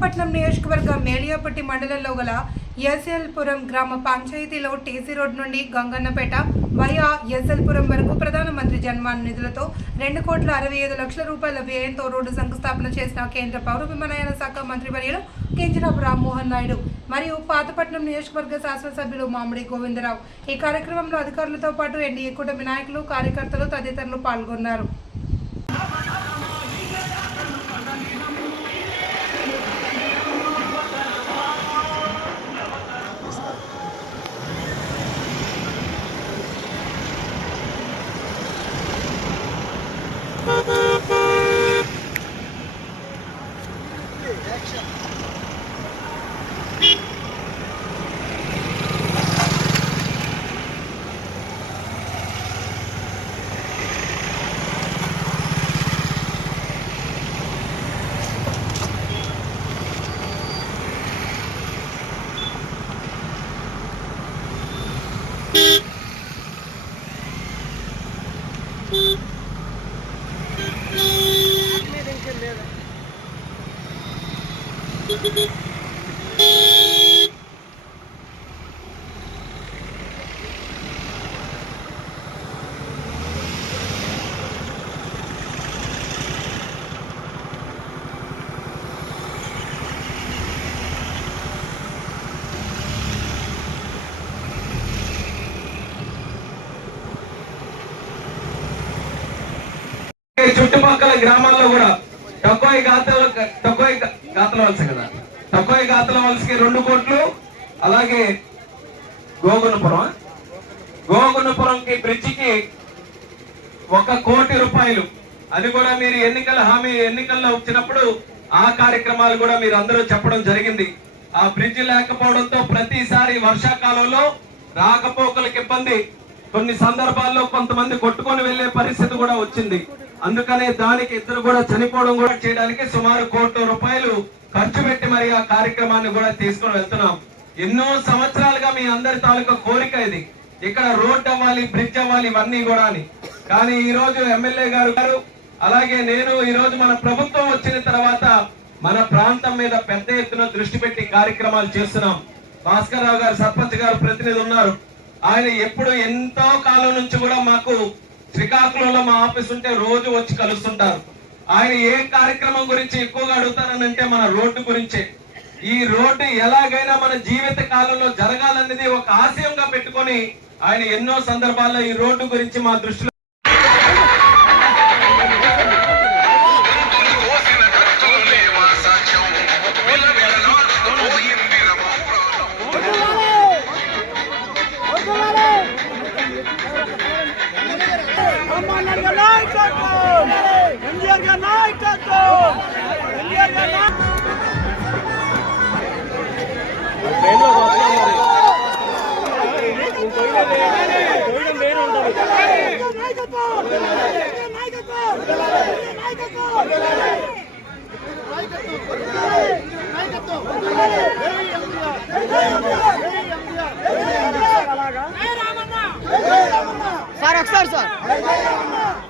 పాతపట్నం నియోజకవర్గం మేలియాపట్టి మండలంలో గల ఎస్ఎల్పురం గ్రామ పంచాయతీలో టీసీ రోడ్ నుండి గంగన్నపేట వయా ఎస్ఎల్పురం వరకు ప్రధానమంత్రి జన్మాన్ నిధులతో రెండు కోట్ల అరవై ఐదు లక్షల రూపాయల వ్యయంతో రోడ్డు శంకుస్థాపన చేసిన కేంద్ర పౌర విమానయాన శాఖ మంత్రి వర్యులు కేంద్రపు రామ్మోహన్ నాయుడు మరియు పాతపట్నం నియోజకవర్గ శాసనసభ్యులు మామిడి గోవిందరావు. ఈ కార్యక్రమంలో అధికారులతో పాటు ఎన్డీఏ కూటమి నాయకులు కార్యకర్తలు తదితరులు పాల్గొన్నారు ఈ చుట్టుపక్కల గ్రామాల్లో కూడా తక్కువ గాతల తక్కువ గాతల వలస కదా. తక్కువ గాతల వలసకి రెండు కోట్లు అలాగే గోగునపురం. గోగునపురంకి బ్రిడ్జికి ఒక కోటి రూపాయలు. అది కూడా మీరు ఎన్నికల హామీ ఎన్నికల్లో వచ్చినప్పుడు ఆ కార్యక్రమాలు కూడా మీరు అందరూ చెప్పడం జరిగింది. ఆ బ్రిడ్జ్ లేకపోవడంతో ప్రతిసారి వర్షాకాలంలో రాకపోకలకు ఇబ్బంది. కొన్ని సందర్భాల్లో కొంతమంది కొట్టుకొని వెళ్ళే పరిస్థితి కూడా వచ్చింది. అందుకనే దానికి ఇద్దరు కూడా చనిపోవడం కూడా చేయడానికి సుమారు కోట్ల రూపాయలు ఖర్చు పెట్టి మరి ఆ కార్యక్రమాన్ని కూడా తీసుకొని వెళ్తున్నాం. ఎన్నో సంవత్సరాలుగా మీ అందరి తాలూకా కోరిక ఇది. ఇక్కడ రోడ్ అవ్వాలి బ్రిడ్జ్ అవ్వాలి ఇవన్నీ కూడా అని. కానీ ఈ రోజు ఎమ్మెల్యే గారు గారు అలాగే నేను ఈ రోజు మన ప్రభుత్వం వచ్చిన తర్వాత మన ప్రాంతం మీద పెద్ద ఎత్తున దృష్టి పెట్టి కార్యక్రమాలు చేస్తున్నాం. భాస్కర్ రావు గారు సర్పంచ్ గారు ప్రతినిధి ఉన్నారు. ఆయన ఎప్పుడు ఎంతో కాలం నుంచి కూడా మాకు శ్రీకాకుళంలో మా ఆఫీస్ ఉంటే రోజు వచ్చి కలుస్తుంటారు. ఆయన ఏ కార్యక్రమం గురించి ఎక్కువగా అడుగుతారనంటే మన రోడ్డు గురించే. ఈ రోడ్డు ఎలాగైనా మన జీవిత కాలంలో జరగాలన్నది ఒక ఆశయంగా పెట్టుకొని ఆయన ఎన్నో సందర్భాల్లో ఈ రోడ్డు గురించి మా దృష్టిలో బ్రహ్మాండంగా నాయకత్వం ఎన్టీఆర్ గారి నాయకత్వం ఎన్టీఆర్ గారి నాయకత్వం! aksarsan. Haydi yanına.